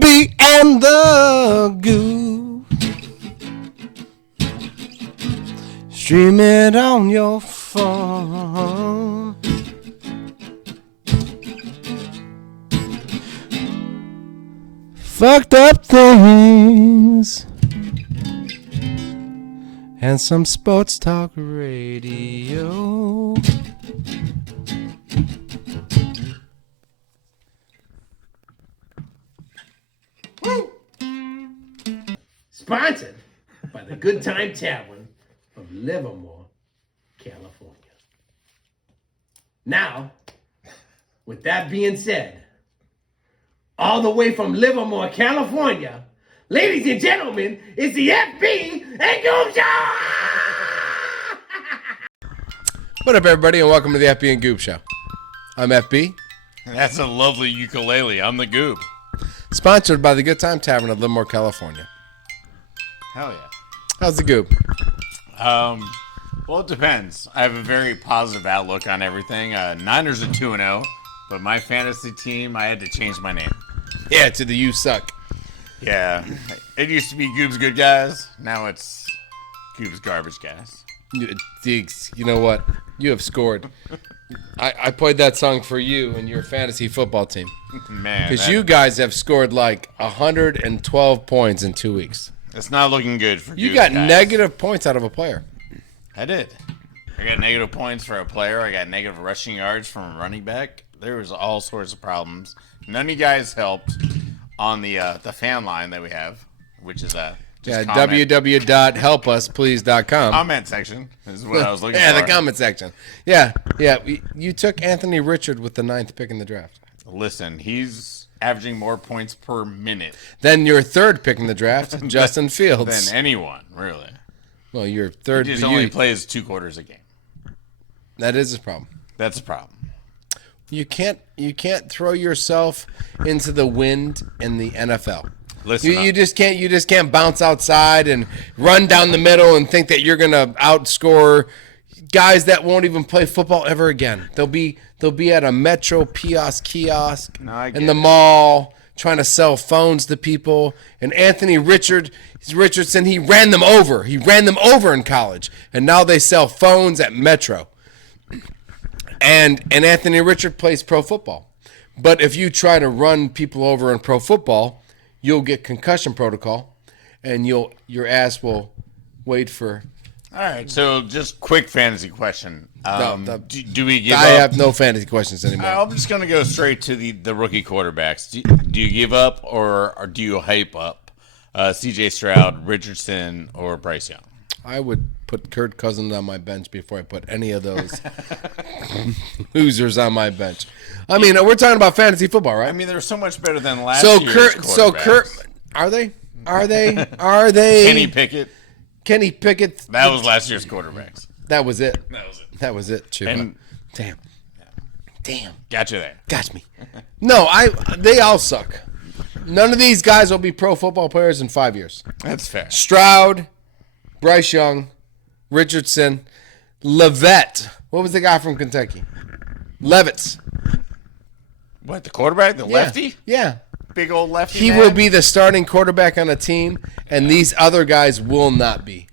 FB and the Goo. Stream it on your phone. Fucked up things and some sports talk radio. Woo! Sponsored by the Good Time Tavern of Livermore, California. Now, with that being said, all the way from Livermore, California, ladies and gentlemen, it's the FB and Goob Show! What up, everybody, and welcome to the FB and Goob Show. I'm FB. That's a lovely ukulele. I'm the Goob. Sponsored by the Good Time Tavern of Livermore, California. Hell yeah. How's the Goob? Well, it depends. I have a very positive outlook on everything. Niners are 2-0, but my fantasy team, I had to change my name. Yeah, to the You Suck. Yeah. It used to be Goob's Good Guys. Now it's Goob's Garbage Guys. Diggs, you know what? You have scored. I played that song for you and your fantasy football team. Man. Because you guys have scored like 112 points in 2 weeks. It's not looking good for You Goob's got guys. negative points out of a player. I did. I got negative points for a player. I got negative rushing yards from a running back. There was all sorts of problems. None of you guys helped on the fan line that we have, which is www.helpusplease.com. comment section is what I was looking for. Yeah, the comment section. Yeah. You took Anthony Richard with the 9th pick in the draft. Listen, he's averaging more points per minute Then your 3rd pick in the draft, Justin Fields. than anyone, really. Well, your 3rd. He just only plays 2 quarters a game. That is a problem. That's a problem. You can't throw yourself into the wind in the NFL. Listen, You just can't bounce outside and run down the middle and think that you're gonna outscore guys that won't even play football ever again. They'll be at a Metro kiosk in the mall trying to sell phones to people. And Anthony Richardson, he ran them over. He ran them over in college, and now they sell phones at Metro. And Anthony Richard plays pro football. But if you try to run people over in pro football, you'll get concussion protocol, and your ass will wait for. all right, so just quick fantasy question. Do we give I up? have no fantasy questions anymore. I'm just going to go straight to the rookie quarterbacks. Do you give up or do you hype up C.J. Stroud, Richardson, or Bryce Young? I would put Kirk Cousins on my bench before I put any of those losers on my bench. I mean, we're talking about fantasy football, right? I mean, they're so much better than last year's quarterbacks. Are they? Kenny Pickett. Kenny Pickett. That was last year's quarterbacks. That was it. That was it. Chuba. And Damn. got you there. Got me. No, they all suck. None of these guys will be pro football players in 5 years. That's fair. Stroud, Bryce Young, Richardson, Levitt. What was the guy from Kentucky? Levitz. What, the quarterback? The lefty? Yeah. Big old lefty He man? will be the starting quarterback on a team, and these other guys will not be.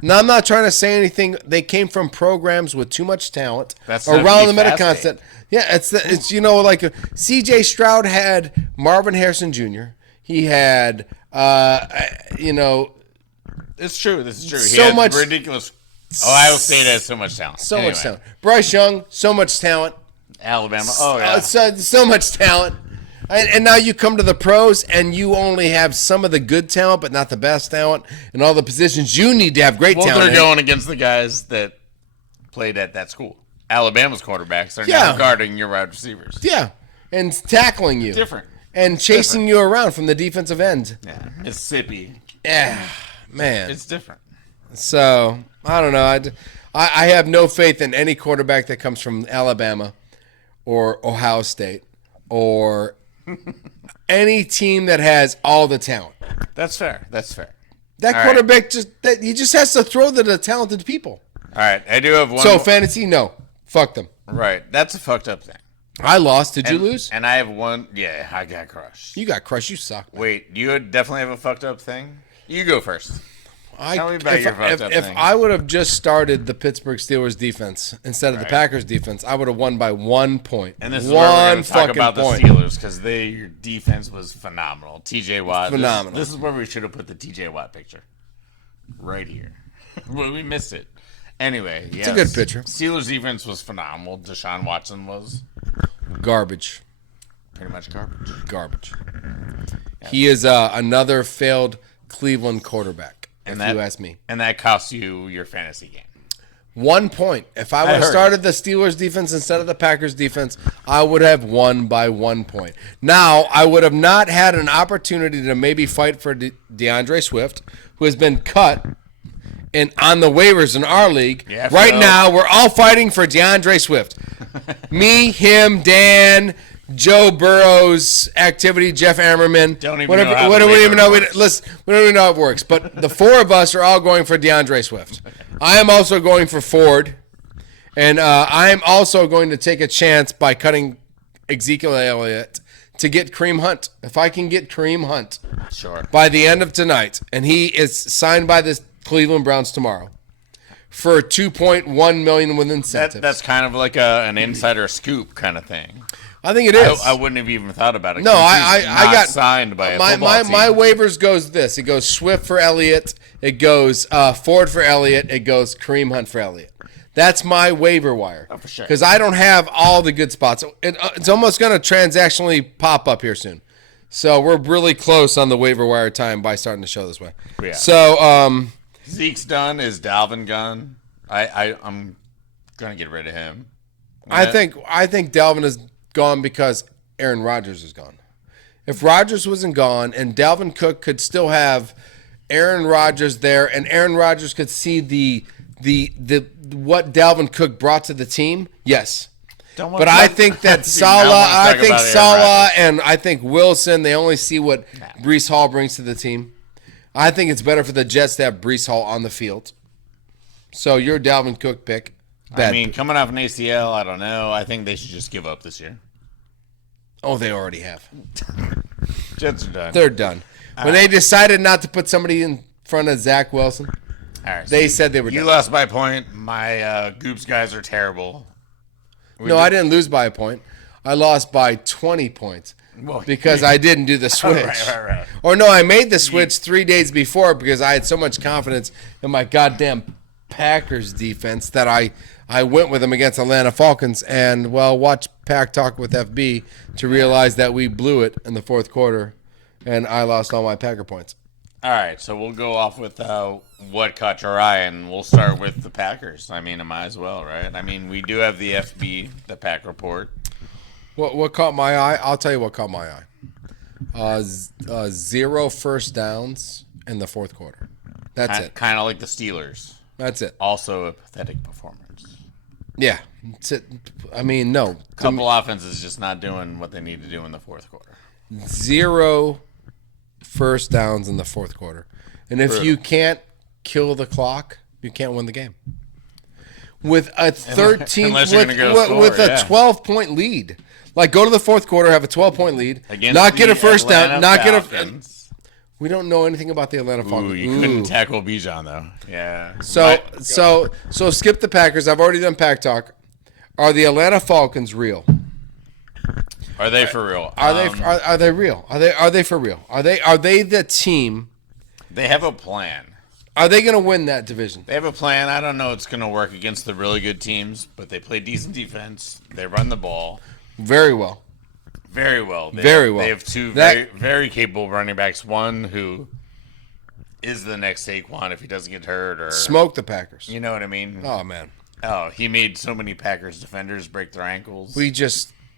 Now, I'm not trying to say anything. They came from programs with too much talent That's around the meta constant. Yeah, it's like C.J. Stroud had Marvin Harrison Jr. He had It's true. This is true. So He had much- ridiculous. Ohio State has so much talent. so Anyway, much talent. Bryce Young, so much talent. Alabama. Oh yeah. So much talent. And now you come to the pros, and you only have some of the good talent, but not the best talent. And all the positions you need to have great Well, talent. they're going against the guys that played at that school. Alabama's quarterbacks are Yeah. now guarding your wide receivers. Yeah, and tackling you. Different. And chasing you around from the defensive end. Yeah. Mississippi. Yeah, man. It's different. So, I don't know. I have no faith in any quarterback that comes from Alabama or Ohio State or any team that has all the talent. That's fair. That's fair. That All quarterback he just has to throw to the talented people. All right. I do have one. So fantasy, no. Fuck them. Right. That's a fucked up thing. I lost. Did you lose? And I have one. Yeah, I got crushed. You got crushed. You suck. Wait, you would definitely have a fucked up thing? You go first. Tell me about your fucked up if thing. I would have just started the Pittsburgh Steelers defense instead of the Packers defense, I would have won by 1 point. And this is where we're going to talk about point. the Steelers because your defense was phenomenal. TJ Watt. Phenomenal. This is where we should have put the TJ Watt picture. Right here. Well, we missed it. Anyway, It's a good picture. Steelers defense was phenomenal. Deshaun Watson was Garbage. pretty much garbage. Garbage. Yeah. He is another failed Cleveland quarterback, if you ask me. And that cost you your fantasy game. 1 point. If I would have started the Steelers defense instead of the Packers defense, I would have won by 1 point. Now, I would have not had an opportunity to maybe fight for DeAndre Swift, who has been cut and on the waivers in our league. Yeah, right now, we're all fighting for DeAndre Swift. Me, him, Dan, Joe Burrow's activity, Jeff Ammerman. Don't even whatever, know how we don't even know. works. We don't even know how it works. But the four of us are all going for DeAndre Swift. I am also going for Ford. And I am also going to take a chance by cutting Ezekiel Elliott to get Kareem Hunt. If I can get Kareem Hunt by the end of tonight, and he is signed by the Cleveland Browns tomorrow for $2.1 million with incentives. That's kind of like an insider scoop kind of thing. I think it is. I wouldn't have even thought about it. No, I got signed by a my football team. my waivers goes this. It goes Swift for Elliott. It goes Ford for Elliott. It goes Kareem Hunt for Elliott. That's my waiver wire. Oh, for sure. Because I don't have all the good spots. It's almost going to transactionally pop up here soon. So we're really close on the waiver wire time by starting the show this way. Yeah. So Zeke's done. Is Dalvin gone? I'm gonna get rid of him. I think Dalvin is gone because Aaron Rodgers is gone. If Rodgers wasn't gone and Dalvin Cook could still have Aaron Rodgers there, and Aaron Rodgers could see the what Dalvin Cook brought to the team, yes. But I think that Salah and I think Wilson, they only see what Breece Hall brings to the team. I think it's better for the Jets to have Breece Hall on the field. So your Dalvin Cook pick. I mean, coming off an ACL, I don't know. I think they should just give up this year. Oh, they already have. Jets are done. They're done. When they decided not to put somebody in front of Zach Wilson, they said they were done. You lost by a point. My Goops guys are terrible. I didn't lose by a point. I lost by 20 points because I didn't do the switch. Right. Or no, I made the switch 3 days before because I had so much confidence in my goddamn Packers defense that I went with them against Atlanta Falcons. And, watch Pack Talk with FB to realize that we blew it in the fourth quarter, and I lost all my Packer points. All right, so we'll go off with what caught your eye, and we'll start with the Packers. I mean, I might as well, right? I mean, we do have the FB, the Pack Report. What caught my eye? I'll tell you what caught my eye. 0 first downs in the fourth quarter. That's it. Kind of like the Steelers. That's it. Also a pathetic performance. Yeah. That's it. I mean, no. Couple offenses just not doing what they need to do in the fourth quarter. 0 first downs in the fourth quarter. And if you can't kill the clock, you can't win the game. With a 13 with a 12-point lead. Like, go to the fourth quarter, have a 12-point lead, not get a first down, we don't know anything about the Atlanta Falcons. You couldn't tackle Bijan though. Yeah. So skip the Packers. I've already done Pack Talk. Are the Atlanta Falcons real? Are they for real? Are they real? Are they for real? Are they the team? They have a plan. Are they going to win that division? They have a plan. I don't know it's going to work against the really good teams, but they play decent defense. They run the ball very well. Very well. Very well. They have two very capable running backs. One who is the next Saquon if he doesn't get hurt or smoke the Packers. You know what I mean? Oh man. Oh, he made so many Packers defenders break their ankles.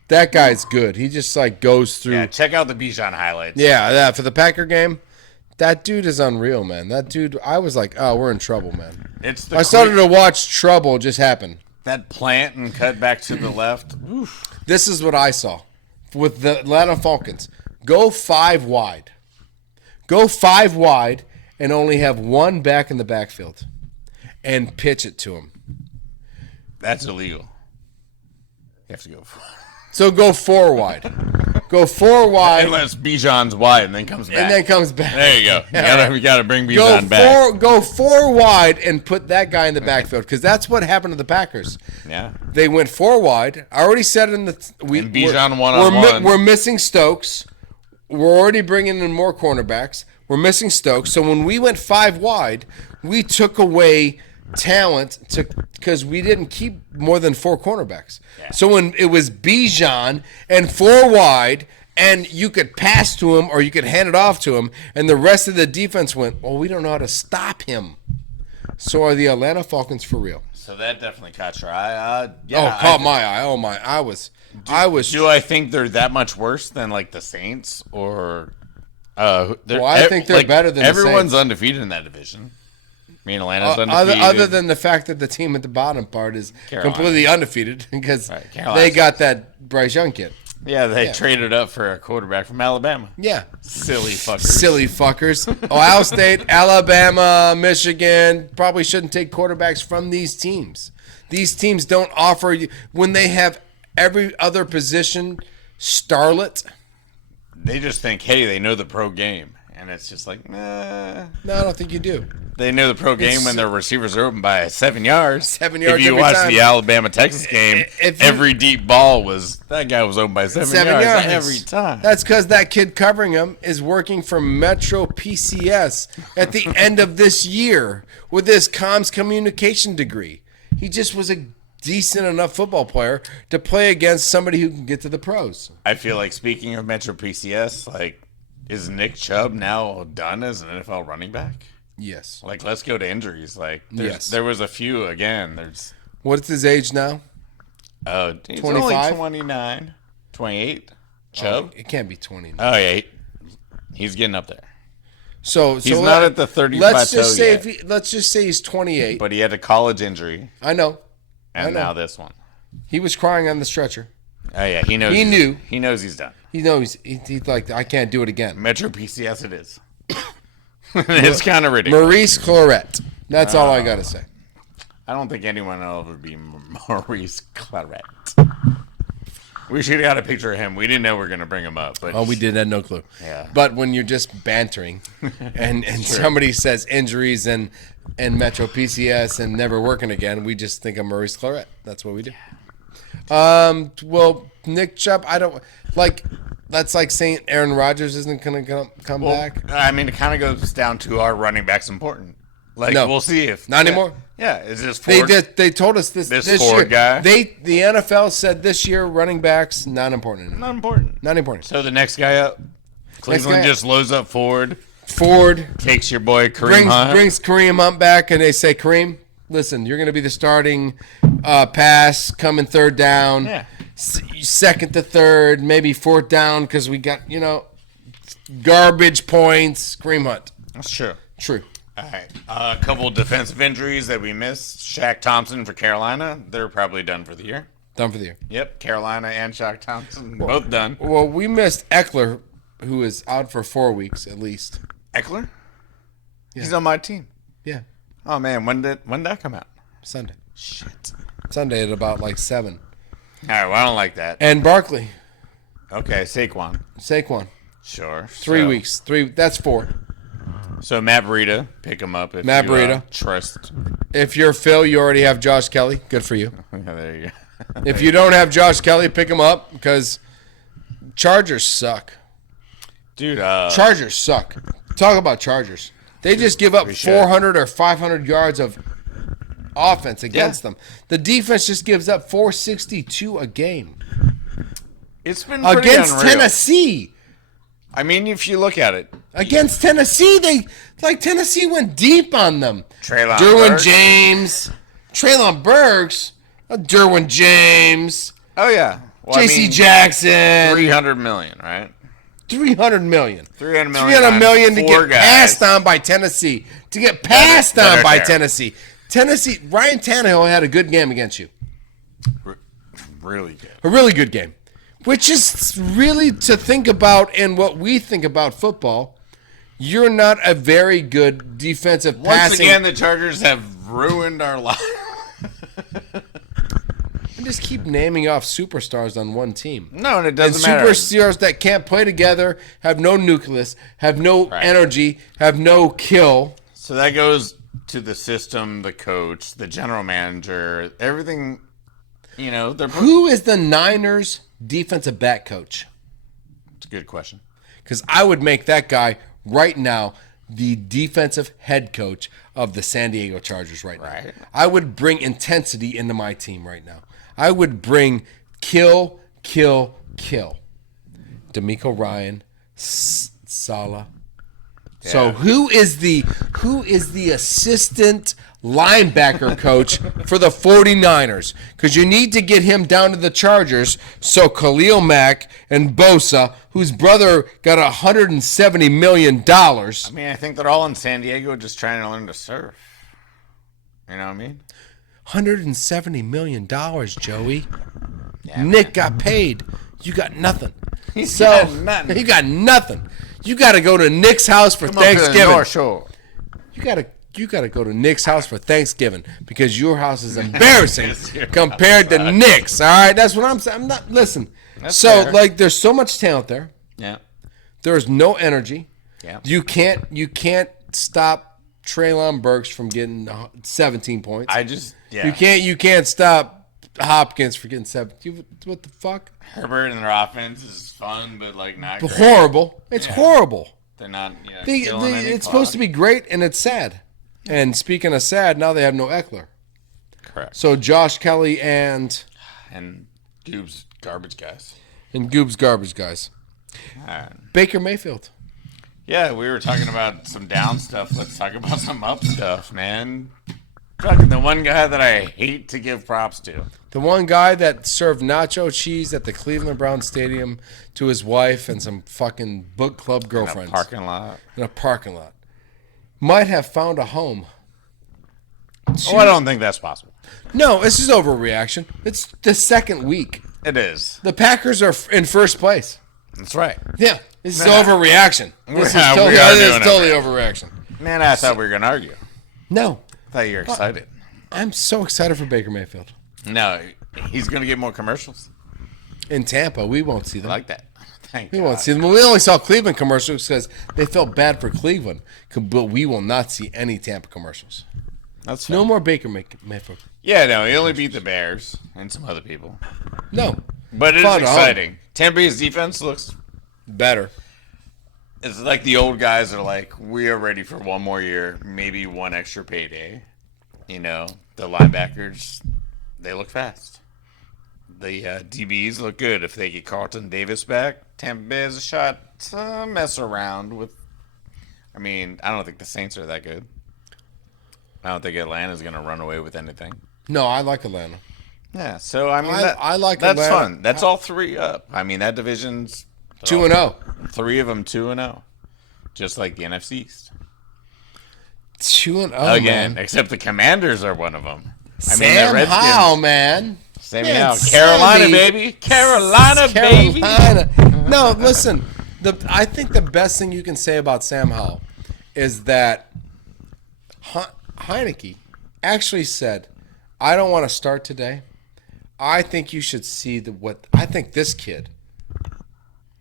That guy's good. He just goes through. Yeah, check out the Bijan highlights. Yeah, for the Packer game, that dude is unreal, man. That dude, I was like, oh, we're in trouble, man. I started to watch trouble just happen. That plant and cut back to the left. Oof. This is what I saw with the Atlanta Falcons. Go 5 wide. Go 5 wide and only have one back in the backfield and pitch it to him. That's illegal. You have to go for it. So go 4 wide. Go 4 wide. Unless Bijan's wide and then comes back. And then comes back. There you go. You gotta bring Bijan back. Go 4 wide and put that guy in the backfield because that's what happened to the Packers. Yeah. They went 4 wide. I already said in the And Bijan one-on-one. We're missing Stokes. We're already bringing in more cornerbacks. We're missing Stokes. So when we went 5 wide, we took away talent because we didn't keep more than 4 cornerbacks. Yeah. So when it was Bijan and 4 wide, and you could pass to him or you could hand it off to him, and the rest of the defense went, well, we don't know how to stop him. So are the Atlanta Falcons for real? So that definitely caught your eye. Caught my eye. Oh my! I was. Do I think they're that much worse than like the Saints or? I think they're better than everyone's the Saints. Undefeated in that division. I mean, Atlanta's undefeated. Other than the fact that the team at the bottom part is completely undefeated because they got that Bryce Young kid. Yeah, they traded up for a quarterback from Alabama. Yeah. Silly fuckers. Silly fuckers. Ohio State, Alabama, Michigan probably shouldn't take quarterbacks from these teams. These teams don't offer you when they have every other position starlet. They just think, hey, they know the pro game. And it's just like, nah. No, I don't think you do. They know the pro game when their receivers are open by 7 yards. 7 yards. If you watch the Alabama-Texas game, every deep ball that guy was open by 7 yards every time. That's because that kid covering him is working for Metro PCS at the end of this year with his comms communication degree. He just was a decent enough football player to play against somebody who can get to the pros. I feel like, speaking of Metro PCS, like, is Nick Chubb now done as an NFL running back? Yes. Like, let's go to injuries. Like, there was a few again. What's his age now? He's 25? only 29, 28. Chubb? It can't be 29. Oh yeah, he's getting up there. So he's not at the 30 let's plateau just say yet. let's just say he's 28. But he had a college injury. I know. And now this one. He was crying on the stretcher. Oh yeah, he knows. He knows he's done. He knows he's like, I can't do it again. Metro PCS it is. It's kind of ridiculous. Maurice Claret. That's all I got to say. I don't think anyone will ever be Maurice Claret. We should have got a picture of him. We didn't know we were going to bring him up. But we did have no clue. Yeah. But when you're just bantering and somebody says injuries and Metro PCS and never working again, we just think of Maurice Claret. That's what we do. Well, Nick Chubb, I don't like. That's like saying Aaron Rodgers isn't going to come back. I mean, it kind of goes down to our running backs important. Like, no, we'll see if not anymore. Yeah, is this Ford? They told us this Ford year. Guy. The NFL said this year running backs not important anymore. Not important. So the next guy up, Cleveland just loads up Ford takes your boy Kareem Hunt. Brings Kareem Hunt back, and they say, Kareem, listen, you're going to be the starting pass coming third down. Yeah. Second to third, maybe fourth down because we got, garbage points. Kareem Hunt. That's true. True. All right. A couple defensive injuries that we missed. Shaq Thompson for Carolina. They're probably done for the year. Done for the year. Yep. Carolina and Shaq Thompson both done. Well, we missed Eckler, who is out for 4 weeks at least. Eckler? Yeah. He's on my team. Yeah. Oh, man. When did that come out? Sunday. Shit. Sunday at about 7. All right. Well, I don't like that. And Barkley. Okay. Saquon. Sure. 3 weeks. That's 4. So Matt Breida, pick him up. Matt Breida. Trust. If you're Phil, you already have Josh Kelly. Good for you. Yeah, there you go. If you don't have Josh Kelly, pick him up because Chargers suck. Dude, Chargers suck. Talk about Chargers. They just give up 400 or 500 yards of offense against them. The defense just gives up 462 a game. It's been pretty against unreal. Tennessee. I mean, if you look at it. Against Tennessee, Tennessee went deep on them. Treylon James. Treylon Burks. Derwin James. Oh, yeah. Well, J.C. Jackson. $300 million, right? $300 million. $300 million to get guys. passed on by Tennessee. Tennessee. Ryan Tannehill had a good game against you. Really good. A really good game. Which is really to think about and what we think about football. You're not a very good defensive passing. Once again, the Chargers have ruined our life. And just keep naming off superstars on one team. No, and it doesn't matter. Superstars that can't play together, have no nucleus, have no energy, have no kill. So that goes to the system, the coach, the general manager, everything. You know, who is the Niners defensive back coach? It's a good question. Because I would make that guy right now the defensive head coach of the San Diego Chargers right now. Right. I would bring intensity into my team right now. I would bring kill. DeMeco Ryan, Salah. Yeah. So who is the assistant linebacker coach for the 49ers? Because you need to get him down to the Chargers so Khalil Mack and Bosa, whose brother got $170 million. I mean, I think they're all in San Diego just trying to learn to surf. You know what I mean? $170 million, Joey. Yeah, Nick got paid. You got nothing. He got nothing. You got to go to Nick's house for Thanksgiving. You got to go to Nick's house for Thanksgiving because your house is embarrassing compared to Nick's. All right, that's what I'm saying. I'm not listen. That's fair. Like, there's so much talent there. Yeah. There's no energy. Yeah. You can't stop Treylon Burks from getting 17 points. You can't stop Hopkins for getting 17. What the fuck? Herbert and their offense is fun, but like not great. Horrible. It's horrible. They're not. It's supposed to be great, and it's sad. And speaking of sad, now they have no Eckler. Correct. So Josh Kelly and Goob's garbage guys. Baker Mayfield. Yeah, we were talking about some down stuff. Let's talk about some up stuff, man. Fucking the one guy that I hate to give props to. The one guy that served nacho cheese at the Cleveland Browns Stadium to his wife and some fucking book club girlfriends. In a parking lot. Might have found a home. I don't think that's possible. No, this is overreaction. It's the second week. It is. The Packers are in first place. That's right. Yeah, this is overreaction. This is totally overreaction. Man, I thought we were going to argue. No. I thought you were excited. I'm so excited for Baker Mayfield. No, he's going to get more commercials. In Tampa, we won't see them. I like that. We won't see them. We only saw Cleveland commercials because they felt bad for Cleveland, but we will not see any Tampa commercials. That's no more Baker Mayfield. Yeah, no, he only beat the Bears and some other people. No. But it is exciting. Tampa Bay's defense looks better. It's like the old guys are like, we are ready for one more year, maybe one extra payday. You know, the linebackers, they look fast. The DBs look good. If they get Carlton Davis back, Tampa Bay has a shot to mess around with. I mean, I don't think the Saints are that good. I don't think Atlanta's going to run away with anything. No, I like Atlanta. Yeah, so I mean, I like that's Atlanta. fun. That's all three up. I mean, that division's 2-0. Three of them 2-0, just like the NFC East. 2-0 again, man. Except the Commanders are one of them. Sam Howell, man. Sam Howell, Carolina, baby. Carolina, baby. No, listen. I think the best thing you can say about Sam Howell is that Heineke actually said, "I don't want to start today. I think you should see I think this kid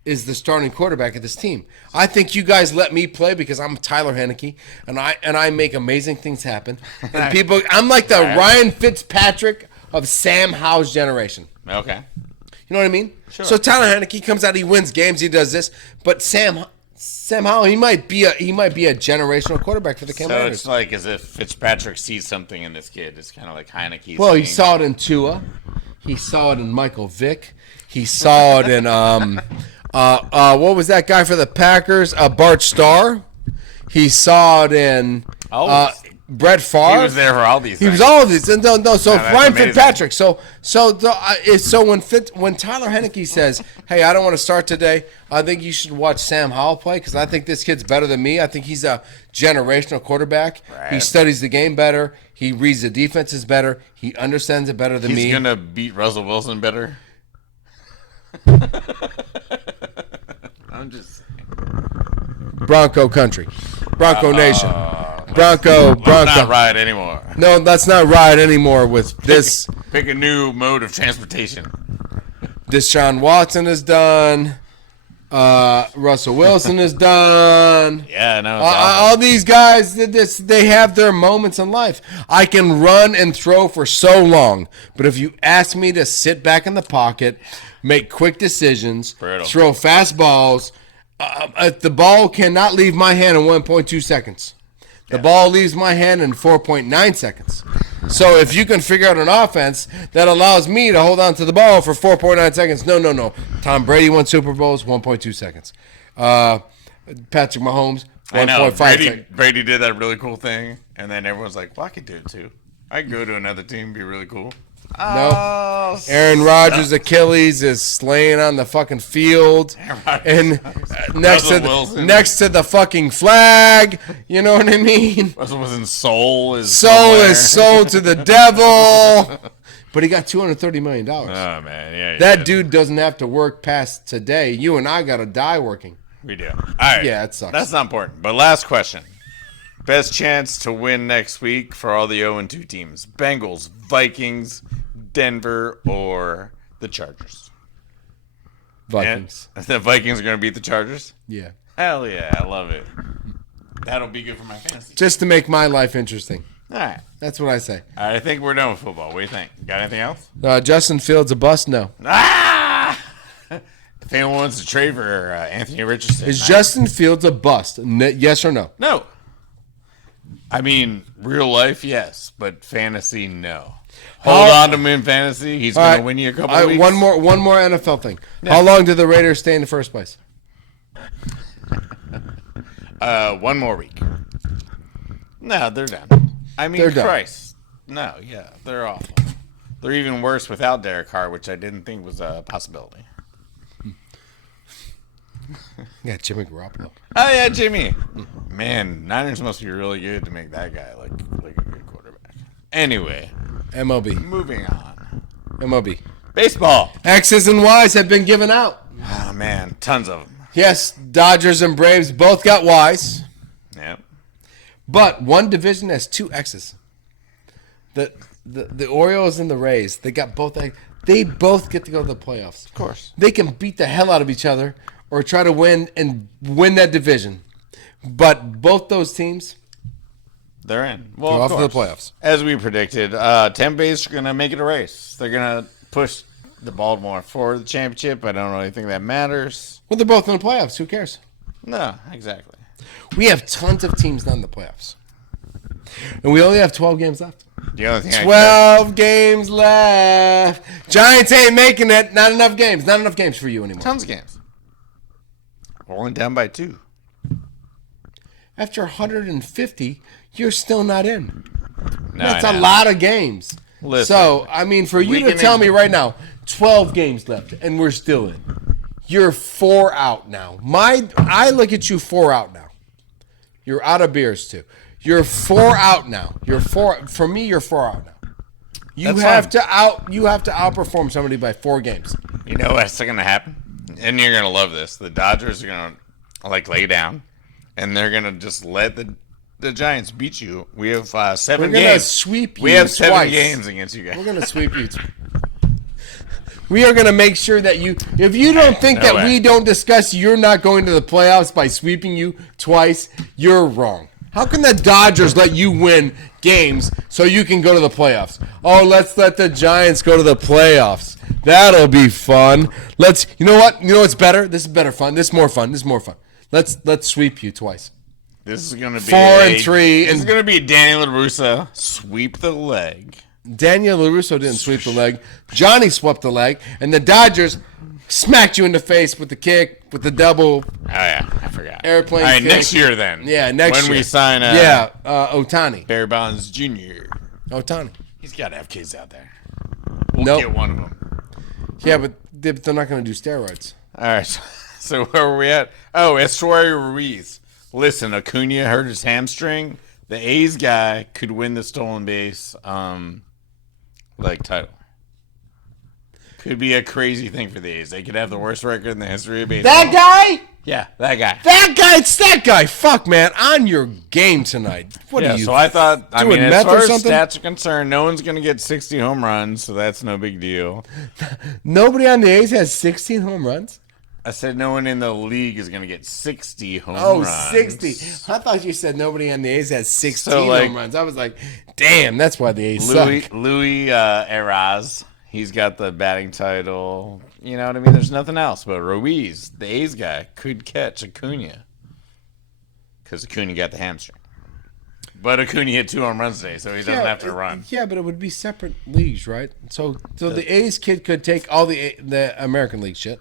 is the starting quarterback of this team. I think you guys let me play because I'm Tyler Heineke and I make amazing things happen. And people, I'm like the Ryan Fitzpatrick of Sam Howell's generation. Okay. You know what I mean? Sure. So Tyler Heineke comes out, he wins games, he does this, but Sam Howell, he might be a generational quarterback for the Commanders. So it's like as if Fitzpatrick sees something in this kid. It's kind of like Heineke. Well, he saw it in Tua. He saw it in Michael Vick. He saw it in what was that guy for the Packers? Bart Starr. He saw it in Brett Favre. He was there for all these. He was all of these. No. So Ryan amazing. Fitzpatrick. So when Tyler Heineke says, "Hey, I don't want to start today. I think you should watch Sam Howell play because I think this kid's better than me. I think he's a generational quarterback. Right. He studies the game better. He reads the defenses better. He understands it better than me. He's gonna beat Russell Wilson better." I'm just Bronco country, Bronco Nation. Bronco. Not right anymore. No, that's not right anymore with this. Pick a new mode of transportation. Deshaun Watson is done. Russell Wilson is done. Yeah, no. All these guys, they have their moments in life. I can run and throw for so long, but if you ask me to sit back in the pocket, make quick decisions, throw fast balls, the ball cannot leave my hand in 1.2 seconds. The ball leaves my hand in 4.9 seconds. So if you can figure out an offense that allows me to hold on to the ball for 4.9 seconds, no. Tom Brady won Super Bowls, 1.2 seconds. Patrick Mahomes, 1.5 seconds. Brady did that really cool thing, and then everyone's like, well, I could do it too. I could go to another team and be really cool. Nope. Aaron Rodgers' Achilles is slaying on the fucking field, and next to the fucking flag. You know what I mean? Russell Wilson's soul is sold to the devil. But he got $230 million. Oh man, yeah. That dude doesn't have to work past today. You and I got to die working. We do. All right. Yeah, it sucks. That's not important. But last question. Best chance to win next week for all the 0-2 teams. Bengals, Vikings, Denver, or the Chargers? Vikings. And the Vikings are going to beat the Chargers? Yeah. Hell yeah. I love it. That'll be good for my fantasy. Just to make my life interesting. All right. That's what I say. All right, I think we're done with football. What do you think? Got anything else? Justin Fields a bust? No. Ah! If anyone wants to trade for Anthony Richardson. Is Justin Fields a bust? Yes or no? No. I mean, real life, yes, but fantasy, no. Hold on to him in fantasy. He's going to win you a couple of weeks. One more NFL thing. Yeah. How long did the Raiders stay in the first place? 1 more week. No, they're done. I mean, Christ. No, yeah, they're awful. They're even worse without Derek Carr, which I didn't think was a possibility. Yeah, Jimmy Garoppolo. Oh, yeah, Jimmy. Man, Niners must be really good to make that guy like a good quarterback. Anyway. MLB. Moving on. MLB. Baseball. X's and Y's have been given out. Oh, man, tons of them. Yes, Dodgers and Braves both got Y's. Yep. But one division has 2 X's. The Orioles and the Rays, they got both. They both get to go to the playoffs. Of course. They can beat the hell out of each other or try to win that division. But both those teams, they're in. Well, off to the playoffs. As we predicted, Tampa Bay's going to make it a race. They're going to push the Baltimore for the championship. I don't really think that matters. Well, they're both in the playoffs. Who cares? No, exactly. We have tons of teams not in the playoffs. And we only have 12 games left. The only thing 12 games left. Giants ain't making it. Not enough games. Not enough games for you anymore. Tons of games. We're only down by 2. After 150, you're still not in. No, that's a lot of games. Listen, so, I mean, for you to tell me right now, 12 games left, and we're still in. You're 4 out now. I look at you 4 out now. You're out of beers, too. You're 4 out now. For me, you're 4 out now. You have to outperform somebody by 4 games. You know what's going to happen? And you're going to love this. The Dodgers are going to lay down, and they're going to just let the Giants beat you. We have 7 games. We're going to sweep you. We have 7 twice. games against you guys. We're going to sweep you. We are going to make sure that if you don't think that we don't discuss you're not going to the playoffs by sweeping you twice, you're wrong. How can the Dodgers let you win games so you can go to the playoffs? Oh, let's let the Giants go to the playoffs. That'll be fun. You know what? You know what's better? This is better fun. This is more fun. Let's sweep you twice. This is going to be 4 and 3. This is going to be Daniel LaRussa sweep the leg. Daniel LaRusso didn't sweep the leg. Johnny swept the leg, and the Dodgers smacked you in the face with the kick, with the double. Oh, yeah. I forgot. Airplane All right, kick. next year then. Yeah, next year. When we sign Ohtani. Barry Bonds Jr. Ohtani. He's got to have kids out there. Nope. Get one of them. Yeah, but they're not going to do steroids. All right. So where were we at? Oh, Estuary Ruiz. Listen, Acuna hurt his hamstring. The A's guy could win the stolen base title. could be a crazy thing for the A's. They could have the worst record in the history of baseball. That guy? Yeah, that guy. It's that guy. Fuck, man. On your game tonight. What are you? So I thought, as meth far or as something? stats are concerned, no one's going to get 60 home runs, so that's no big deal. Nobody on the A's has 16 home runs? I said no one in the league is going to get 60 home runs. 60. I thought you said nobody on the A's has 16 So, like, home runs. I was like, damn, that's why the A's suck. Louis Eraz, he's got the batting title. You know what I mean? There's nothing else. But Ruiz, the A's guy, could catch Acuna. Because Acuna got the hamstring. But Acuna hit 2 home runs today, so he doesn't have to run. Yeah, but it would be separate leagues, right? So the A's kid could take all the American League shit.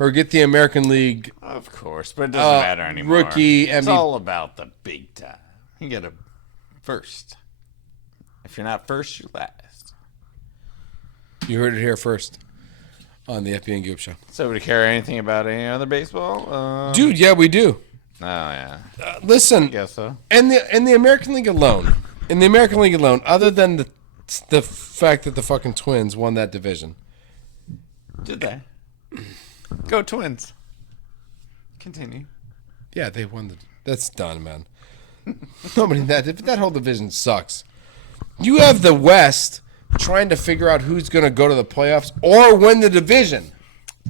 Or get the American League. Of course, but it doesn't matter anymore. Rookie, it's all about the big time. You get a first. If you're not first, you're last. You heard it here first on the FB and Goop Show. So, would you care anything about any other baseball? Dude, yeah, we do. Oh, yeah. Listen, I guess so. in the American League alone, other than the fact that the fucking Twins won that division. Did they? Go Twins. Continue. Yeah, they won that's done, man. Nobody that whole division sucks. You have the West trying to figure out who's going to go to the playoffs or win the division.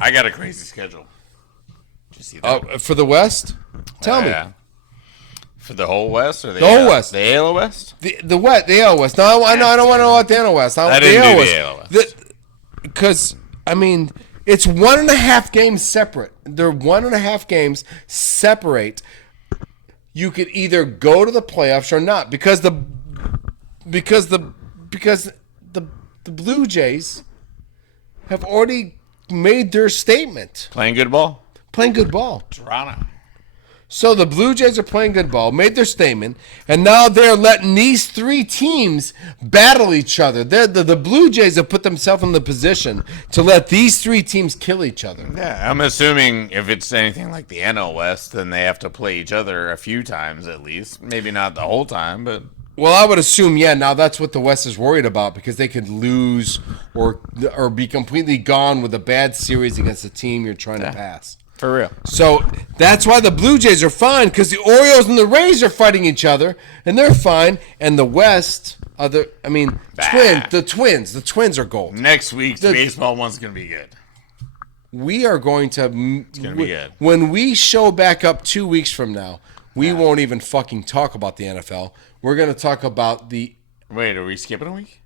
I got a crazy schedule. Did you see that? For the West? Tell me. For the whole West or the whole West? The AL West? The AL West. No, I don't want to know about the AL West. I didn't do the AL West. Because, I mean, it's 1.5 games separate. They're 1.5 games separate. You could either go to the playoffs or not because the Blue Jays have already made their statement. Playing good ball? Playing good ball. Toronto. So the Blue Jays are playing good ball, made their statement, and now they're letting these 3 teams battle each other. The Blue Jays have put themselves in the position to let these 3 teams kill each other. Yeah, I'm assuming if it's anything like the NL West, then they have to play each other a few times at least. Maybe not the whole time, but... Well, I would assume, yeah, now that's what the West is worried about because they could lose or be completely gone with a bad series against the team you're trying to pass. For real. So that's why the Blue Jays are fine because the Orioles and the Rays are fighting each other, and they're fine. And the West, the Twins are gold. Next week's baseball one's going to be good. We are going to. It's going to be good. When we show back up 2 weeks from now, we won't even fucking talk about the NFL. We're going to talk about the. Wait, are we skipping a week?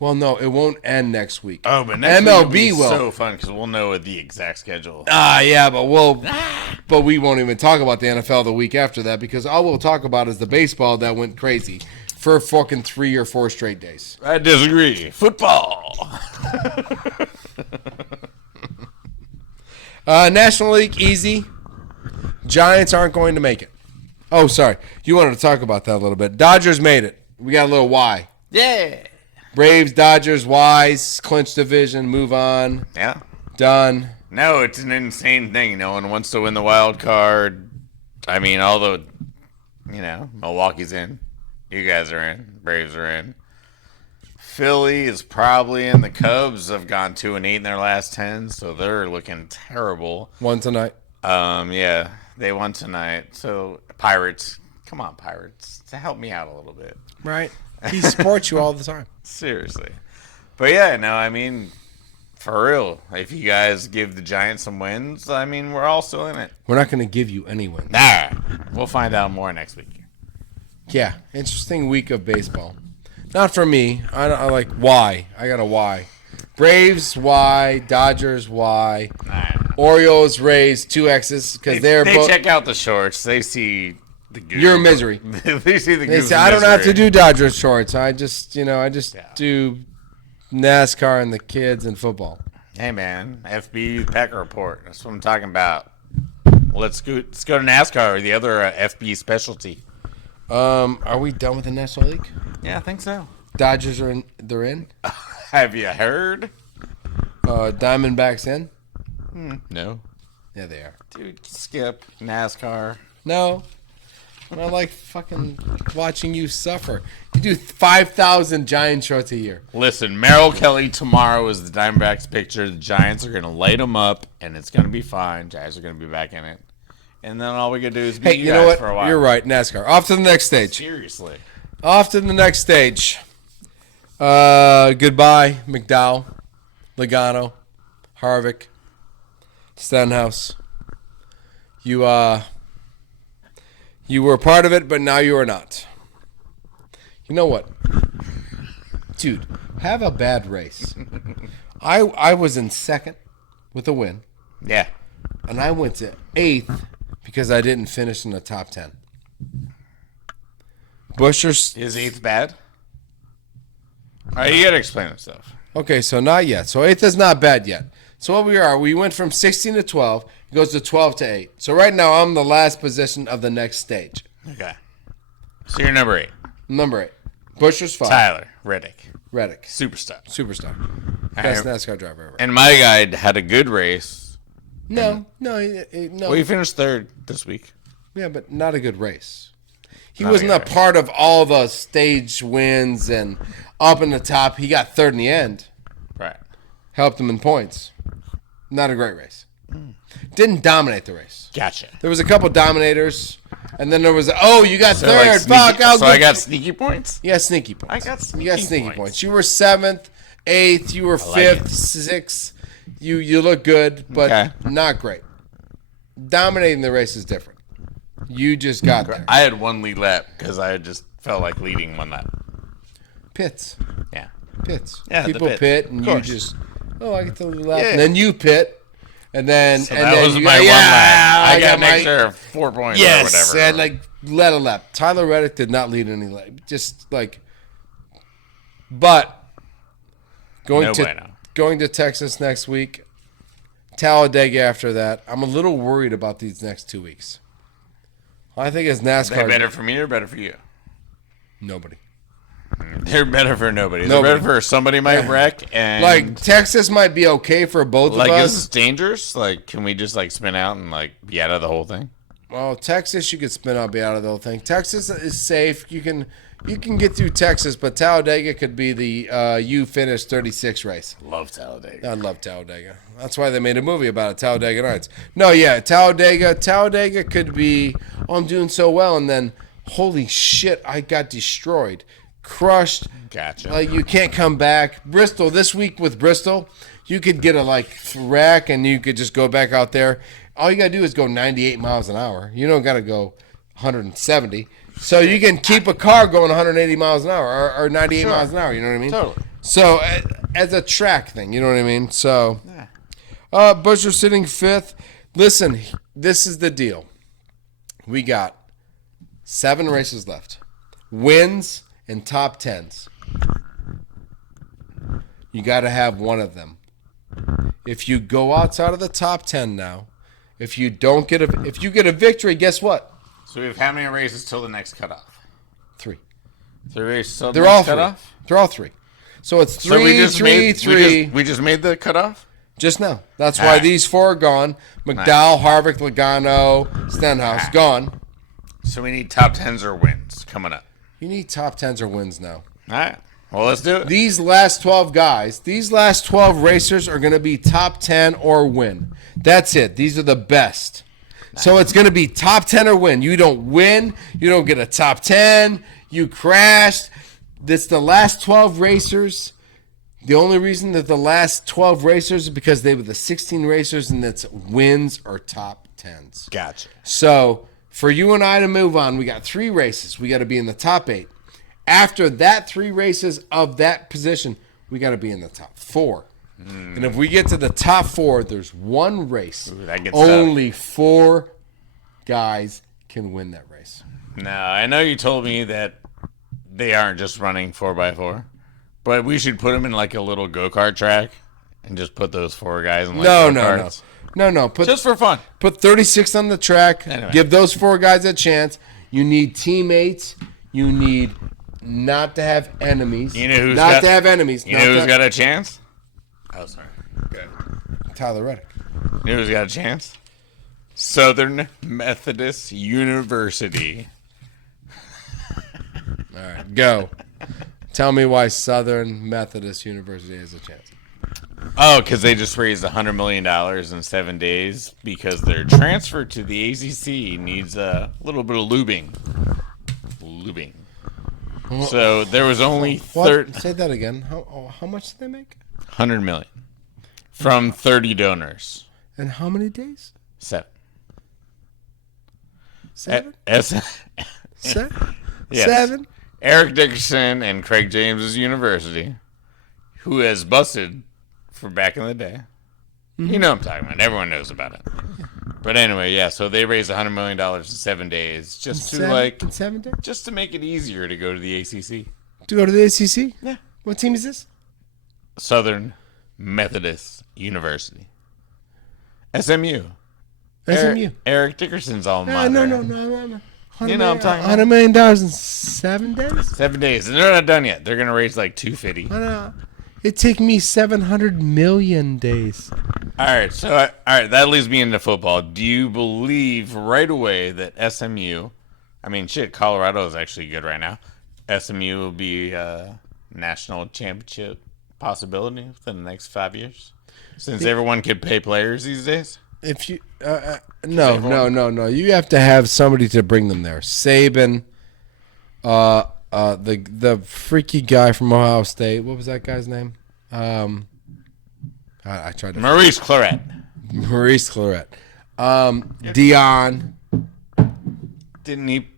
Well, no, it won't end next week. Oh, but next MLB week will be will. so fun because we'll know the exact schedule. Yeah, but we won't even talk about the NFL the week after that because all we'll talk about is the baseball that went crazy for fucking 3 or 4 straight days. I disagree. Football. National League, easy. Giants aren't going to make it. Oh, sorry. You wanted to talk about that a little bit. Dodgers made it. We got a little Y. Yeah. Braves, Dodgers, Y's, clinch division, move on. Yeah. Done. No, it's an insane thing. No one wants to win the wild card. I mean, although, Milwaukee's in. You guys are in. Braves are in. Philly is probably in. The Cubs have gone 2-8 in their last 10, so they're looking terrible. Won tonight. Yeah, they won tonight. So, Pirates. Come on, Pirates. To help me out a little bit. Right. He supports you all the time. Seriously. But yeah, no, I mean, for real, if you guys give the Giants some wins, I mean, we're all still in it. We're not going to give you any wins. Nah, we'll find out more next week. Yeah, interesting week of baseball. Not for me. I like Y. I got a Y. Braves, Y. Dodgers, Y. Nah. Orioles, Rays, 2 X's because They both. check out the shorts. They see the goose. You're in misery. They see the They goose. say, I don't have to do Dodgers shorts. I just do NASCAR and the kids and football. Hey, man, FB Packer Report. That's what I'm talking about. Let's go to NASCAR, the other FB specialty. Are we done with the National League? Yeah, I think so. Dodgers are in. They're in. Have you heard? Diamondbacks in. No. Yeah, they are. Dude, skip NASCAR. No. I like fucking watching you suffer. You do 5,000 Giant shorts a year. Listen, Merrill Kelly tomorrow is the Diamondbacks picture. The Giants are going to light them up, and it's going to be fine. Giants are going to be back in it. And then all we can do is beat Hey, you you guys know what? for a while. You're right. NASCAR. Off to the next stage. Seriously. Off to the next stage. Goodbye, McDowell, Logano, Harvick, Stenhouse. You were a part of it, but now you are not. You know what? Dude, have a bad race. I was in second with a win, Yeah. and I went to 8th because I didn't finish in the top 10. Busher's... Is 8th bad? All right, you got to explain this stuff. Okay, so not yet. So 8th is not bad yet. So what we went from 16 to 12. It goes to 12 to 8. So right now I'm the last position of the next stage. Okay. So you're number 8. Number 8. Busher's 5. Tyler Reddick. Superstar. Best NASCAR driver ever. And my guy had a good race. No. Well, he finished 3rd this week. Yeah, but not a good race. He Not a wasn't good a race. part of all the stage wins and up in the top. He got 3rd in the end. Right. Helped him in points. Not a great race. Didn't dominate the race. Gotcha. There was a couple dominators, and then there was you got So, 3rd. like, Fuck, so I got sneaky points? You got sneaky points. I got You got sneaky sneaky points. points. You were 7th, 8th. You were like 5th, it. 6th. You look good, but Okay. not great. Dominating the race is different. You just got there. I had one lead lap because I just felt like leading one lap. Pits. Yeah. Yeah, the people pit. pit, Of and you course. just, I get the lap. Yeah. And then you pit, and then So and that then was you my go, one lap. I got an my extra 4 points or yes, whatever. and like led a lap. Tyler Reddick did not lead any lap. Just like, but going to Texas next week, Talladega after that. I'm a little worried about these next 2 weeks. I think as Are they NASCAR, better for me or better for you? nobody. They're better for nobody. They're Nobody. better for somebody might wreck and Like Texas might be okay for both like of is us. this dangerous? Like can we just like spin out and like be out of the whole thing? Well, Texas, you could spin out, be out of the whole thing. Texas is safe. You can get through Texas, but Talladega could be the you finish 36 race. Love Talladega. I love Talladega. That's why they made a movie about it, Talladega Nights. No, yeah, Talladega could be, I'm doing so well, and then, holy shit, I got destroyed. Crushed. Gotcha. Like, you can't come back. Bristol, this week with Bristol, you could get a, wreck, and you could just go back out there. All you got to do is go 98 miles an hour. You don't got to go 170. So you can keep a car going 180 miles an hour or 98 miles an hour. You know what I mean? Totally. So as a track thing, you know what I mean? So Busher sitting 5th. Listen, this is the deal. We got 7 races left. Wins and top 10s. You got to have one of them. If you go outside of the top 10 now, if you get a victory, guess what? So we have how many races till the next cutoff? 3. 3 races till the They're all next 3. cutoff? They're all 3. So it's 3, So we just 3, made 3. we just made the cutoff? Just now. That's All why right. these 4 are gone. McDowell, Harvick, Logano, Stenhouse, gone. So we need top 10s or wins coming up. You need top 10s or wins now. All right. Well, let's do it. These last 12 guys, these last 12 racers are going to be top 10 or win. That's it. These are the best. So it's going to be top 10 or win. You don't win. You don't get a top 10. You crashed. This the last 12 racers. The only reason that the last 12 racers is because they were the 16 racers, and that's wins or top 10s. Gotcha. So for you and I to move on, we got 3 races. We got to be in the top 8. After that 3 races of that position, we got to be in the top 4. And if we get to the top 4, there's one race. Ooh, that gets Only 4 guys can win that race. No, I know you told me that they aren't just running 4x4, but we should put them in like a little go-kart track and just put those 4 guys in like go-karts. No. Just for fun. Put 36 on the track. Anyway. Give those 4 guys a chance. You need teammates. You need not to have enemies. You know who's not to have enemies. You know who's got a chance? Oh, sorry. Okay. Tyler Reddick. You know who's got a chance? Southern Methodist University. All right, go. Tell me why Southern Methodist University has a chance. Oh, because they just raised $100 million in 7 days because their transfer to the ACC needs a little bit of lubing. So there was only Say that again. How much did they make? 100 million from 30 donors. And how many days? 7. 7? Seven? Yes. 7? Eric Dickerson and Craig James's university, who has busted for back in the day. Mm-hmm. You know what I'm talking about. Everyone knows about it. But anyway, yeah, so they raised $100 million in 7 days just in 7 days? Just to make it easier to go to the ACC. To go to the ACC? Yeah. What team is this? Southern Methodist University. SMU. SMU. Eric Dickerson's alma mater. No. You know what I'm talking about. $100 million in 7 days? 7 days. And they're not done yet. They're going to raise like $250. It take me 700 million days. All right, that leads me into football. Do you believe right away that SMU, I mean, shit, Colorado is actually good right now. SMU will be a national championship possibility within the next 5 years? Since everyone can pay players these days? If you no. You have to have somebody to bring them there. Saban, the freaky guy from Ohio State. What was that guy's name? I tried to. Maurice Claret. Dion. Didn't he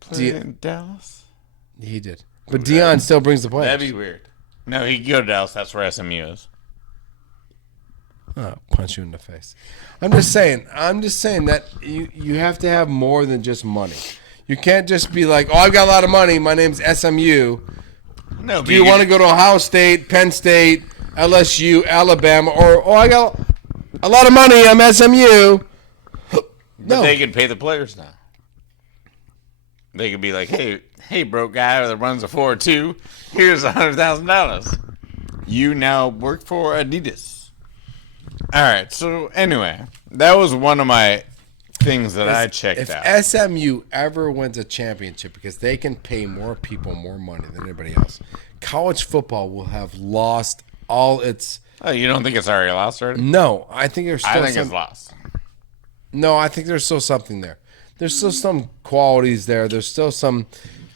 play in Dallas? He did, but Dion still brings the players. That'd be weird. No, he could go to Dallas. That's where SMU is. Oh, punch you in the face. I'm just saying that you have to have more than just money. You can't just be like, oh, I've got a lot of money. My name's SMU. No, do you want to go to Ohio State, Penn State, LSU, Alabama, or I got a lot of money. I'm SMU. But they can pay the players now. They could be like, hey, broke guy that runs a 4-2. Here's $100,000. You now work for Adidas. All right. So anyway, that was one of my things that I checked out. If SMU ever wins a championship, because they can pay more people more money than anybody else, college football will have lost all its. Oh, you don't think it's already lost already? No, I think there's. I think it's lost. No, I think there's still something there. There's still some qualities there. There's still some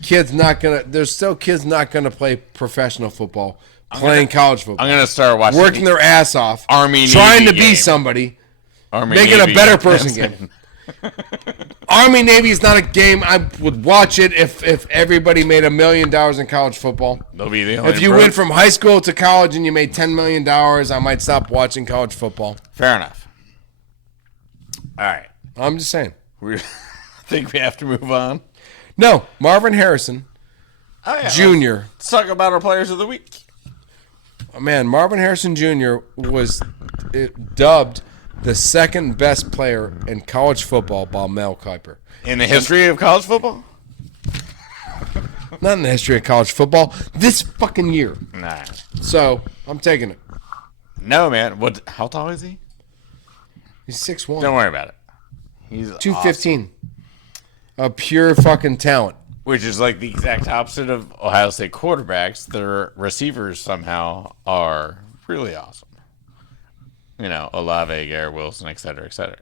kids not gonna. There's still kids not gonna play professional football. Playing college football. I'm going to start watching. Working their ass off. Army trying Navy to be somebody. Army making Navy a better person game. Army Navy is not a game I would watch it if everybody made $1 million in college football. They'll be the only if you went from high school to college and you made $10 million, I might stop watching college football. Fair enough. All right. I'm just saying. I think we have to move on. No, Marvin Harrison Jr. Let's talk about our players of the week. Man, Marvin Harrison Jr. was dubbed the second best player in college football by Mel Kiper. In the history of college football? Not in the history of college football. This fucking year. Nah. So, I'm taking it. No, man. How tall is he? He's 6'1". Don't worry about it. He's 215. Awesome. A pure fucking talent. Which is like the exact opposite of Ohio State quarterbacks. Their receivers somehow are really awesome. You know, Olave, Garrett Wilson, et cetera, et cetera.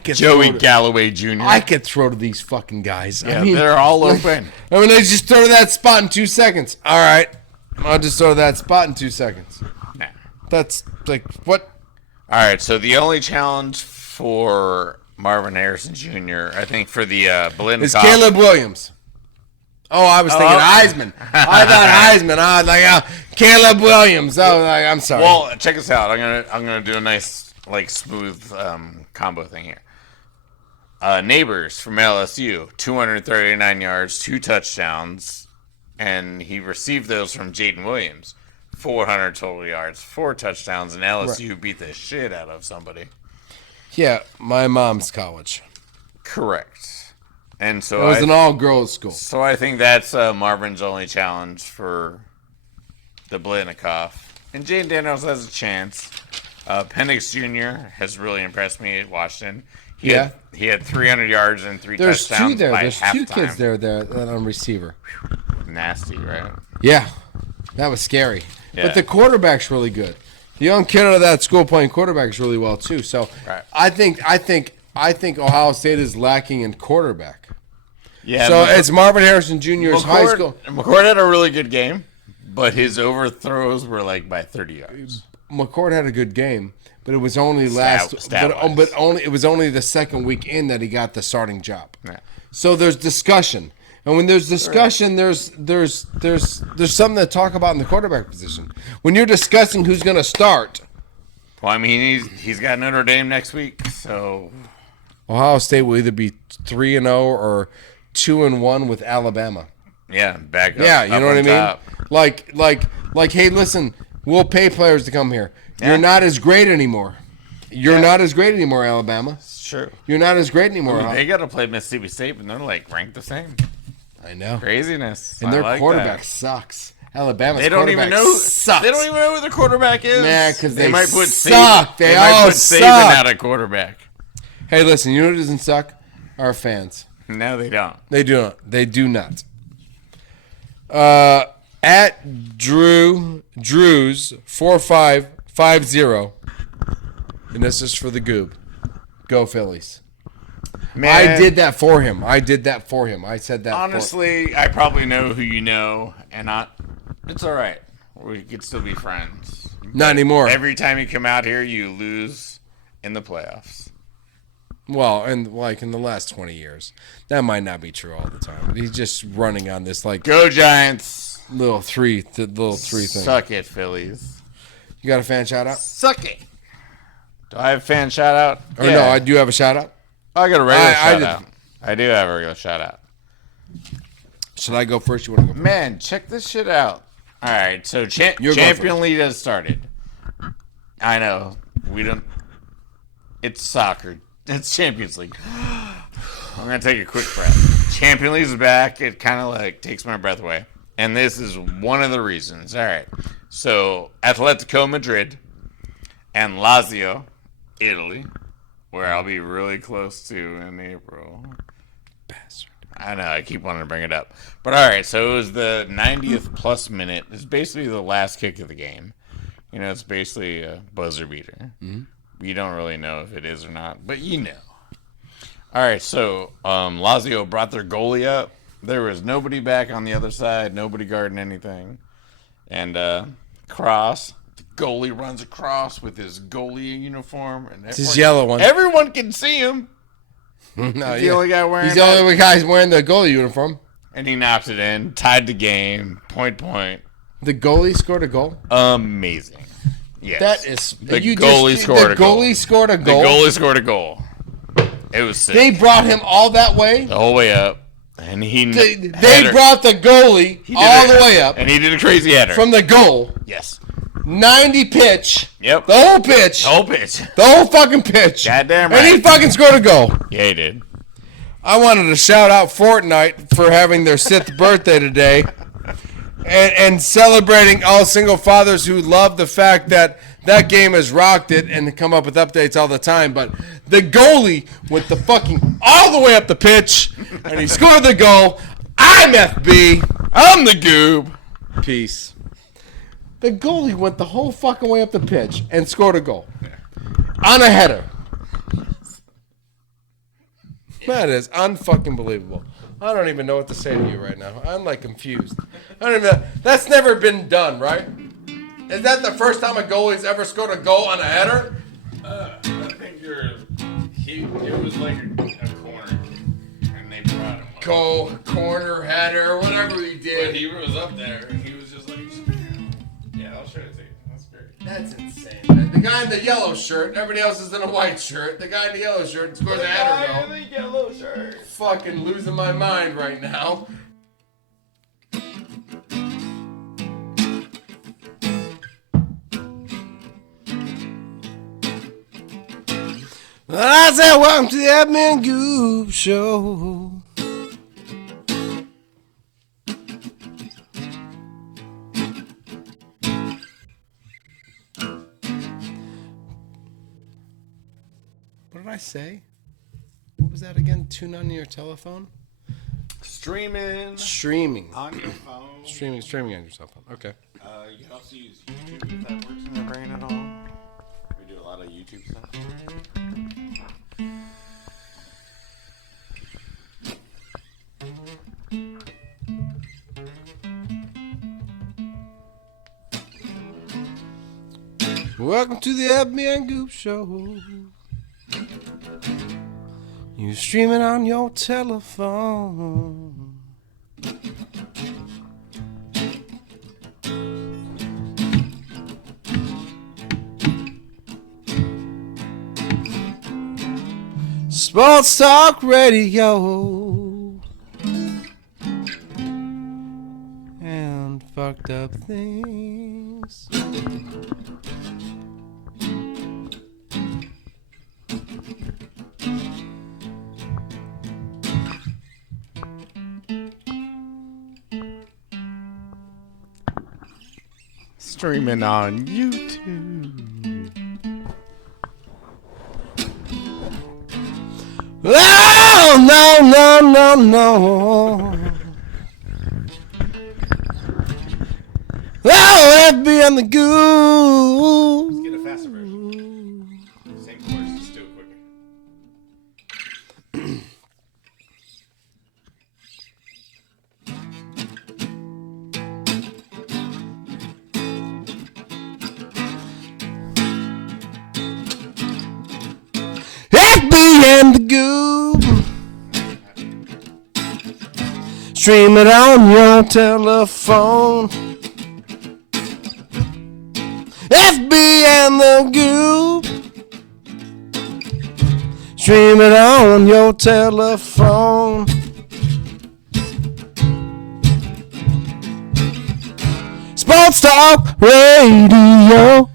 Joey Galloway Jr. I could throw to these fucking guys. Yeah, they're all open. They just throw to that spot in 2 seconds. All right. I'll just throw to that spot in 2 seconds. Nah. That's like, what? All right, so the only challenge for Marvin Harrison Jr., I think for the Blinn is Caleb Williams. Oh, I was thinking Heisman. I thought Heisman. I was like, Caleb Williams. I'm sorry. Well, check us out. I'm gonna do a nice, like, smooth combo thing here. Neighbors from LSU, 239 yards, 2 touchdowns, and he received those from Jaden Williams, 400 total yards, 4 touchdowns, and LSU beat the shit out of somebody. Yeah, my mom's college. Correct. And so it was an all-girls school. So I think that's Marvin's only challenge for the Blitnikoff. And Jaden Daniels has a chance. Penix Jr. has really impressed me at Washington. He had 300 yards and 3 touchdowns. There's 2 there. By There's halftime. 2 kids there that on receiver. nasty, right? Yeah, that was scary. Yeah. But the quarterback's really good. The young kid out of that school playing quarterback really well too. So Right. I think Ohio State is lacking in quarterback. Yeah. So it's Marvin Harrison Jr.'s high school. McCord had a really good game, but his overthrows were like by 30 yards. McCord had a good game, but it was only it was only the second week in that he got the starting job. Yeah. So there's discussion. And when there's discussion, there's something to talk about in the quarterback position. When you're discussing who's going to start, Well, I mean, he's got Notre Dame next week, so Ohio State will either be 3-0 or 2-1 with Alabama. yeah, back up. Yeah, you up know what I on mean? top. Like, hey, listen, we'll pay players to come here. Yeah. You're not as great anymore. You're not as great anymore, Alabama. It's true. You're not as great anymore. I mean, they got to play Mississippi State, and they're like ranked the same. I know. Craziness. And their I like quarterback that. sucks. Alabama's They don't quarterback even know. sucks. They don't even know who the quarterback is. Nah, because they might put suck. They might put Saban out at quarterback. Hey, listen, you know who doesn't suck? Our fans. No, they don't. They do not. They do not. At Drews 4550, and this is for the goob. Go Phillies. Man, I did that for him. I said that. Honestly, I probably know who you know, and it's all right. We could still be friends. Not anymore. Every time you come out here, you lose in the playoffs. Well, and like in the last 20 years, that might not be true all the time. He's just running on this like Go Giants! little three thing. Suck it, Phillies. You got a fan shout out? Suck it. Do I have a fan shout out? Or no, I do have a shout out. I got a regular shout out. I do have a regular shout out. Should I go first? You want to go first? Man, check this shit out. All right, so Champion League has started. I know. We don't. It's soccer. It's Champions League. I'm going to take a quick breath. Champion League is back. It kind of like takes my breath away. And this is one of the reasons. All right. So, Atletico Madrid and Lazio, Italy, where I'll be really close to in April. Bastard. I know, I keep wanting to bring it up. But all right, so it was the 90th plus minute. It's basically the last kick of the game. You know, it's basically a buzzer beater. Mm-hmm. You don't really know if it is or not, but you know. All right, so Lazio brought their goalie up. There was nobody back on the other side, nobody guarding anything. And cross, the goalie runs across with his goalie uniform. And it's his yellow one. Everyone can see him. No, He's the only guy wearing He's the only guy wearing the goalie uniform. And he knocked it in, tied the game, point. The goalie scored a goal? Amazing. Yes. That is... The goalie scored a goal. The goalie scored a goal? The goalie scored a goal. It was sick. They brought him all that way? The whole way up. And They brought the goalie all the way up. And he did a crazy header. From the goal. Yes. 90 pitch. Yep. The whole pitch. The whole fucking pitch. Goddamn right. And he fucking scored a goal. Yeah, he did. I wanted to shout out Fortnite for having their 6th birthday today. And celebrating all single fathers who love the fact that that game has rocked it and come up with updates all the time. But the goalie went the fucking all the way up the pitch, and he scored the goal. I'm FB. I'm the goob. Peace. The goalie went the whole fucking way up the pitch and scored a goal. On a header. That is unfucking believable. I don't even know what to say to you right now. I'm like confused. I don't even. That's never been done, right? Is that the first time a goalie's ever scored a goal on a header? I think it was like a corner, and they brought him up. Goal, corner, header, whatever he did. But he was up there, and he was just like, yeah, I'll show it to you. That's great. That's insane, man. The guy in the yellow shirt, everybody else is in a white shirt. The guy in the yellow shirt scores a header goal. The yellow shirt. Fucking losing my mind right now. I said, welcome to the Admin Goob Show. What did I say? What was that again? Tune on your telephone? Streaming on your phone. Streaming on your cell phone. Okay. You can also use YouTube if that works in your brain at all. We do a lot of YouTube stuff. Welcome to the FB and Goop Show. You streaming on your telephone. Sports Talk Radio and fucked up things. Streaming on YouTube. Oh, no. Oh, FB and the Goop. Let's get a faster version. Same chorus, just do it quicker. FB and the Goop. Stream it on your telephone. FB and the Goop. Stream it on your telephone. Sports Talk Radio.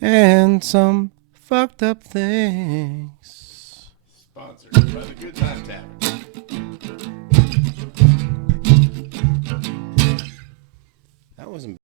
And some fucked up things. Sponsored by the Good Time Tavern. That wasn't